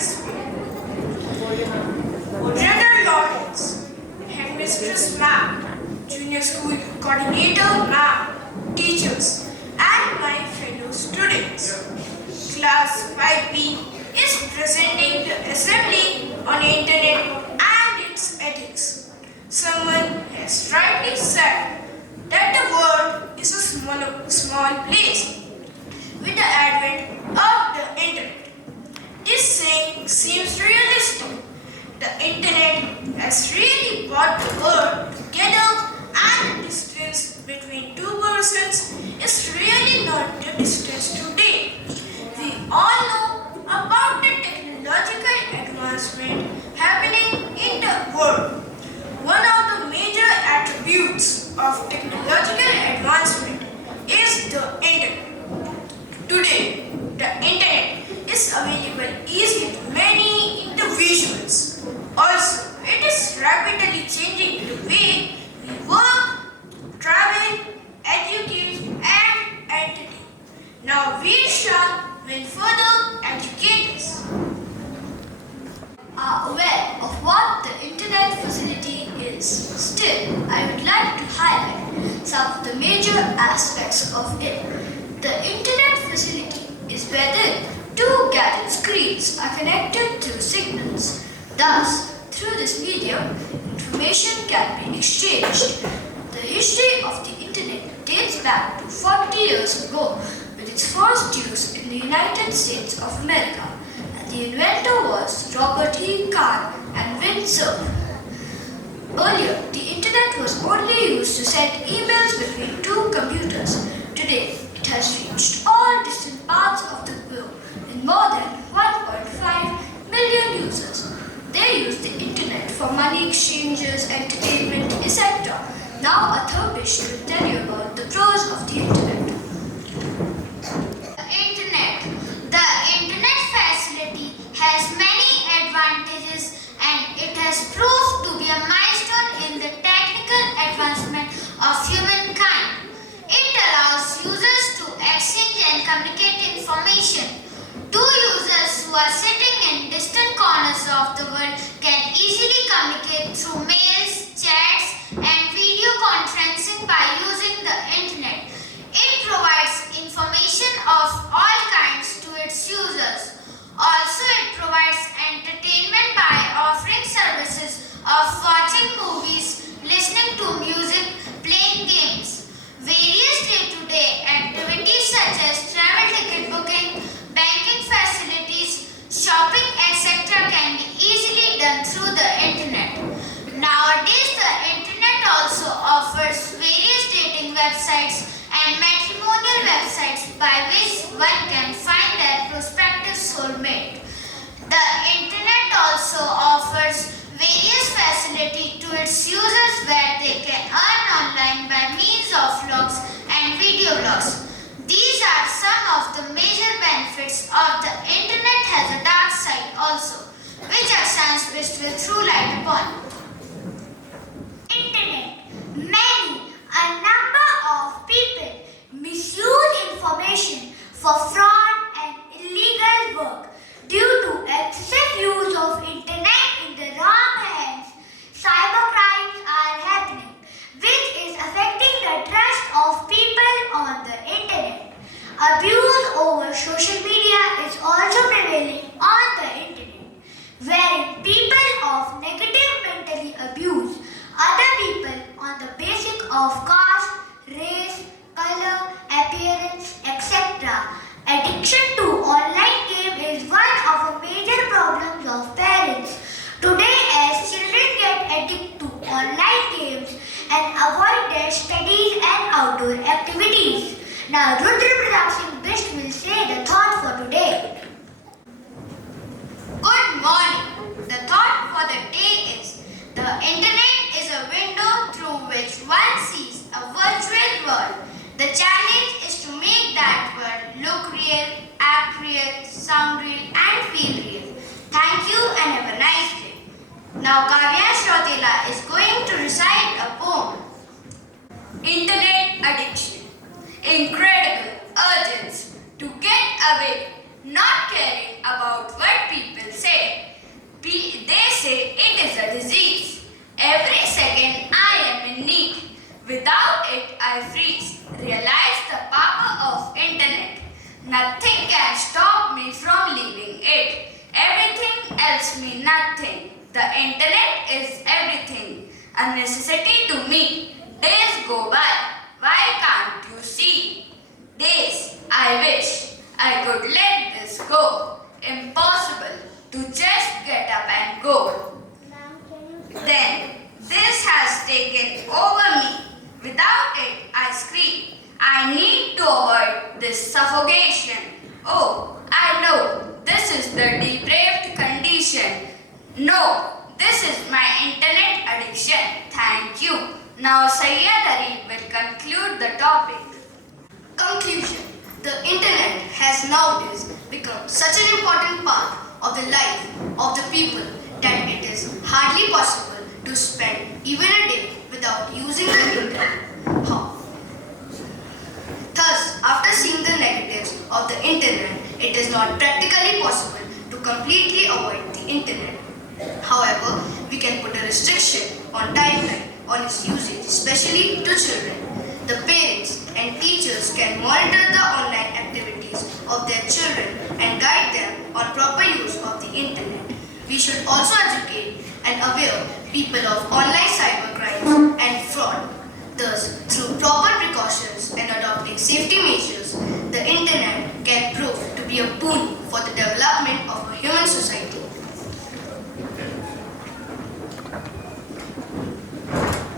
this way. General Lawrence, Headmistress Ma'am, Junior School Coordinator Ma'am, teachers, and my fellow students. Class 5B is presenting the assembly on internet and its ethics. Someone has rightly said that the world is a small place with the advent of the internet. This saying seems realistic. The internet has really brought the world together, and the distance between two persons is really not the distance today. We all know about the technological advancement happening in the world. One of the major attributes of technological advancement is the internet. Today, the internet is available easily to many individuals. Also, it is rapidly changing the way we work, travel, educate, and entertain. Now we will further educate us. Are aware of what the internet facility is. Still, I would like to highlight some of the major aspects of it. The internet facility is wherein two gadget screens are connected through signals. Thus, through this medium, information can be exchanged. The history of the internet dates back to 40 years ago, with its first use in the United States of America. The inventor was Robert E. Kahn and Win Cerf. Earlier, the internet was only used to send emails between two computers. Today, it has reached all distant parts of the globe with more than 1.5 million users. They use the internet for money exchanges, entertainment, etc. Now, a third will tell you about the pros of the internet. Has many advantages, and it has proved to be a milestone in the technical advancement of humankind. It allows users to exchange and communicate information. Two users who are sitting in distant corners of the world can easily communicate through mails, chats, and video conferencing by using the internet. It provides information of all kinds to its users. Also, it provides entertainment by offering services of watching movies, listening to music, playing games. Various day-to-day activities such as travel ticket booking, banking facilities, shopping, etc. can be easily done through the internet. Nowadays, the internet also offers various dating websites and matrimonial websites by which one can find their prospective soulmate. The internet also offers various facilities to its users where they can earn online by means of vlogs and video blogs. These are some of the major benefits of the internet. Has a dark side also, which our science best will throw light upon. Internet. A number of people misuse information for fraud and illegal work. Due to excessive use of internet in the wrong hands, cybercrimes are happening, which is affecting the trust of people on the internet. Abuse over social media is also prevailing on the internet, wherein people of negative mentally abuse other people on the basis of caste, race, color, appearance, etc. Addiction to online game is one of the major problems of parents. Today, as children get addicted to online games and avoid their studies and outdoor activities. Now, Rudra Pratap Singh Bist will say the thought for today. Good morning. The thought for the day is: the internet is a window through which one sees a virtual world. The challenge is to make that world look real, act real, sound real, and feel real. Thank you and have a nice day. Now Kavya Shrautela is going to recite a poem. Internet addiction. Incredible urgency to get away not caring about what people say. They say it is a disease. Every second I am in need. Without it I freeze. Realize the power of internet. Nothing can stop me from leaving it. Everything else means nothing. The internet is everything. A necessity to me. Days go by. Why can't you see? Days I wish I could let this go. Impossible to just get up and go. Then this has taken over me. Without it I scream. I need to avoid this suffocation. Oh, I know this is the depraved condition. No, this is my internet addiction. Thank you. Now Sayyid Arif will conclude the topic. Conclusion. The internet has nowadays become such an important part of the life of the people that it is hardly possible to spend even a day without using the internet. Thus, after seeing the negatives of the internet, it is not practically possible to completely avoid the internet. However, we can put a restriction on timeline on its usage, especially to children. The parents and teachers can monitor the online activities of their children and guide them on proper use of the internet. We should also educate and aware people of online cybercrime and fraud. Thus, through proper precautions and adopting safety measures, the internet can prove to be a boon for the development of a human society.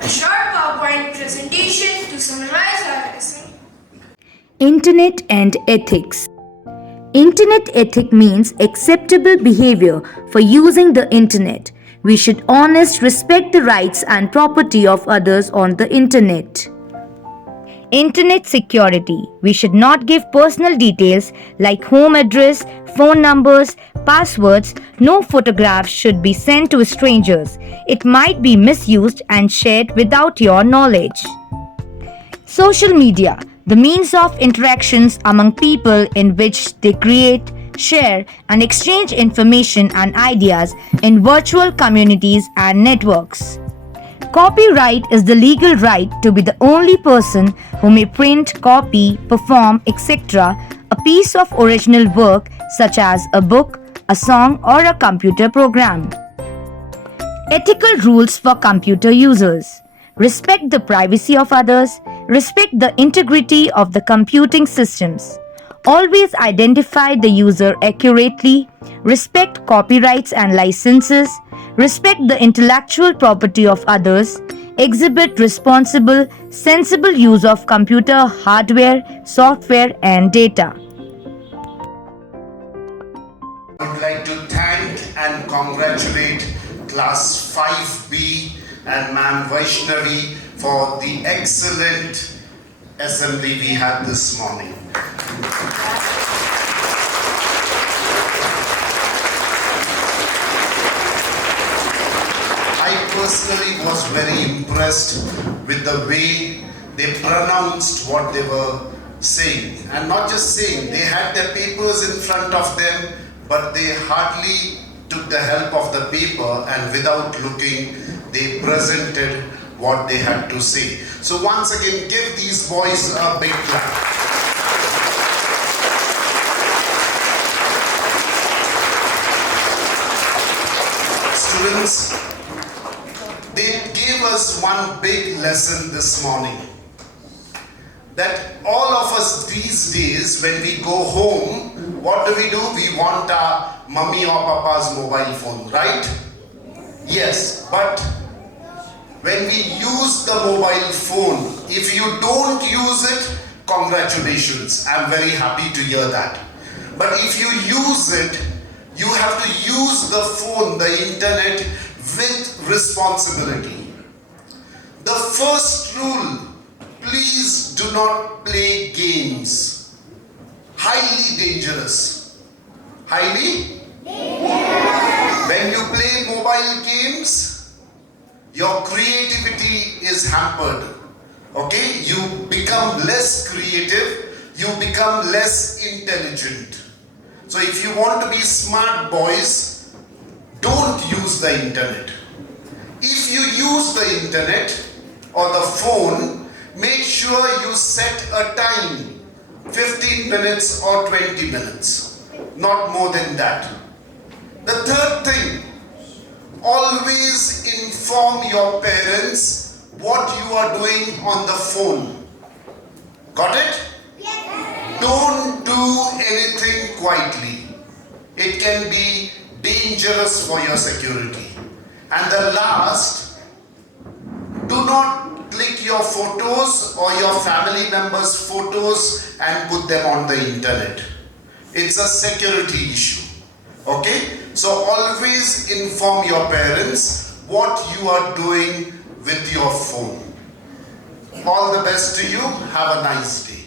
A short PowerPoint presentation to summarize our lesson. Internet and ethics. Internet ethic means acceptable behavior for using the internet. We should honestly respect the rights and property of others on the internet. Internet security. We should not give personal details like home address, phone numbers, passwords. No photographs should be sent to strangers. It might be misused and shared without your knowledge. Social media. The means of interactions among people in which they create, share and exchange information and ideas in virtual communities and networks. Copyright is the legal right to be the only person who may print, copy, perform, etc. a piece of original work such as a book, a song or a computer program. Ethical rules for computer users. Respect the privacy of others. Respect the integrity of the computing systems. Always identify the user accurately. Respect copyrights and licenses. Respect the intellectual property of others. Exhibit responsible, sensible use of computer hardware, software and data. I would like to thank and congratulate Class 5B and Ma'am Vaishnavi for the excellent assembly we had this morning. I personally was very impressed with the way they pronounced what they were saying. And not just saying, they had their papers in front of them, but they hardly took the help of the paper and without looking, they presented what they had to say. So once again, give these boys a big clap. Students, they gave us one big lesson this morning. That all of us these days, when we go home, what do? We want our mummy or papa's mobile phone, right? Yes, but when we use the mobile phone, if you don't use it, congratulations. I'm very happy to hear that. But if you use it, you have to use the phone, the internet, with responsibility. The first rule, please do not play games. Highly dangerous. Highly? When you play mobile games, your creativity is hampered. Okay? You become less creative, you become less intelligent. So if you want to be smart boys, don't use the internet. If you use the internet or the phone, make sure you set a time, 15 minutes or 20 minutes, not more than that. The third thing, always inform your parents what you are doing on the phone. Got it? Yes. Don't do anything quietly. It can be dangerous for your security. And the last, do not click your photos or your family members' photos and put them on the internet. It's a security issue. Okay? So always inform your parents what you are doing with your phone. All the best to you. Have a nice day.